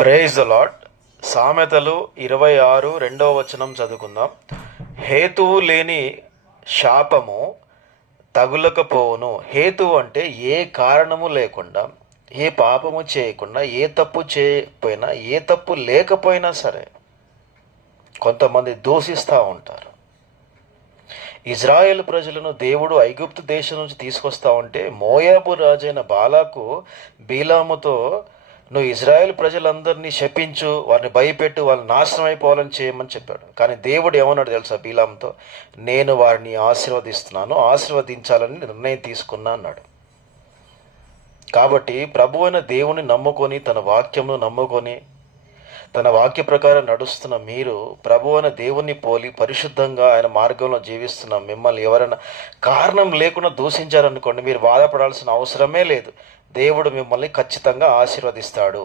Praise the lord. సామెతలు 26:2 చదువుకుందాం. హేతువు లేని శాపము తగులకపోవును. హేతువు అంటే ఏ కారణము లేకుండా, ఏ పాపము చేయకుండా, ఏ తప్పు చేయకపోయినా, ఏ తప్పు లేకపోయినా సరే కొంతమంది దూషిస్తూ ఉంటారు. ఇజ్రాయేల్ ప్రజలను దేవుడు ఐగుప్తు దేశం నుంచి తీసుకొస్తా ఉంటే మోయాబు రాజైన బాలాకు బీలాముతో, నువ్వు ఇజ్రాయేల్ ప్రజలందరినీ శపించు, వారిని భయపెట్టు, వాళ్ళని నాశనం అయిపోవాలని చేయమని చెప్పాడు. కానీ దేవుడు ఏమన్నాడు తెలుసా బీలాంతో? నేను వారిని ఆశీర్వదిస్తున్నాను, ఆశీర్వదించాలని నిర్ణయం తీసుకున్నా అన్నాడు. కాబట్టి ప్రభు అయిన దేవుని నమ్ముకొని, తన వాక్యమును నమ్ముకొని, తన వాక్య ప్రకారం నడుస్తున్న మీరు ప్రభు అయిన దేవుణ్ణి పోలి పరిశుద్ధంగా ఆయన మార్గంలో జీవిస్తున్న మిమ్మల్ని ఎవరైనా కారణం లేకుండా దూషించారనుకోండి, మీరు బాధపడాల్సిన అవసరమే లేదు. దేవుడు మిమ్మల్ని ఖచ్చితంగా ఆశీర్వదిస్తాడు.